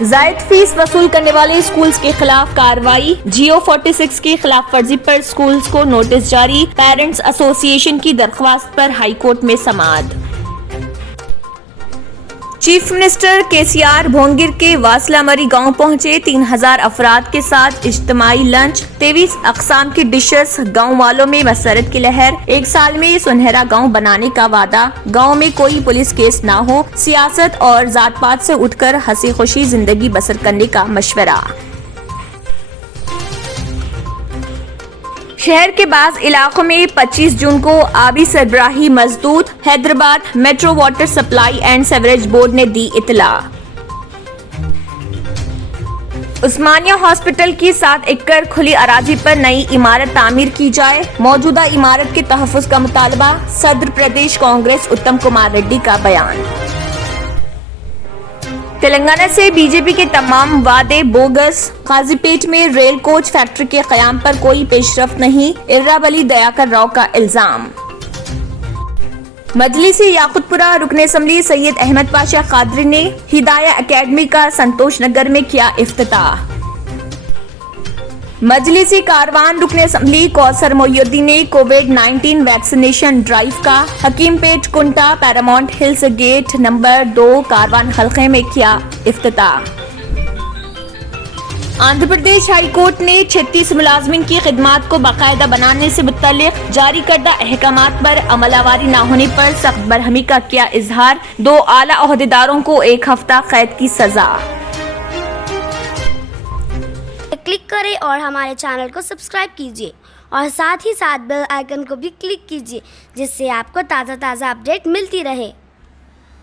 زائد فیس وصول کرنے والے اسکولز کے خلاف کارروائی، جیو 46 کی خلاف ورزی پر اسکولز کو نوٹس جاری، پیرنٹس ایسوسی ایشن کی درخواست پر ہائی کورٹ میں سماعت۔ چیف منسٹر KCR بھونگیر کے واصلہ مری گاؤں پہنچے، 3000 افراد کے ساتھ اجتماعی لنچ، 23 اقسام کی ڈشز، گاؤں والوں میں مسرت کی لہر، ایک سال میں سنہرا گاؤں بنانے کا وعدہ، گاؤں میں کوئی پولیس کیس نہ ہو، سیاست اور ذات پات سے اٹھ کر ہنسی خوشی زندگی بسر کرنے کا مشورہ۔ شہر کے بعض علاقوں میں 25 جون کو آبی سربراہی مسدود، Hyderabad metro water supply and sewerage board نے دی اطلاع۔ عثمانیہ ہاسپٹل کی 7 ایکڑ کھلی اراضی پر نئی عمارت تعمیر کی جائے، موجودہ عمارت کے تحفظ کا مطالبہ، صدر پردیش کانگریس اتم کمار ریڈی کا بیان۔ تلنگانہ سے BJP کے تمام وعدے بوگس، قاضی پیٹ میں ریل کوچ فیکٹری کے قیام پر کوئی پیش رفت نہیں، ارابلی دیاکر راؤ کا الزام۔ مجلسی یاقوت پورہ رکن اسمبلی سید احمد پاشا قادری نے ہدایہ اکیڈمی کا سنتوش نگر میں کیا افتتاح۔ مجلسی کاروان رکن اسمبلی کوثر محی الدین نے کووڈ-19 ویکسینیشن ڈرائیو کا حکیم پیٹ کنٹا پیرامونٹ ہلز گیٹ نمبر 2 کاروان حلقے میں کیا افتتاح۔ آندھرا پردیش ہائی کورٹ نے 36 ملازمین کی خدمات کو باقاعدہ بنانے سے متعلق جاری کردہ احکامات پر عمل آوری نہ ہونے پر سخت برہمی کا کیا اظہار، 2 اعلیٰ عہدیداروں کو 1 ہفتہ قید کی سزا۔ کلک کریں اور ہمارے چینل کو سبسکرائب کیجیے اور ساتھ ہی بیل آئیکن کو بھی کلک کیجیے، جس سے آپ کو تازہ اپڈیٹ ملتی رہے۔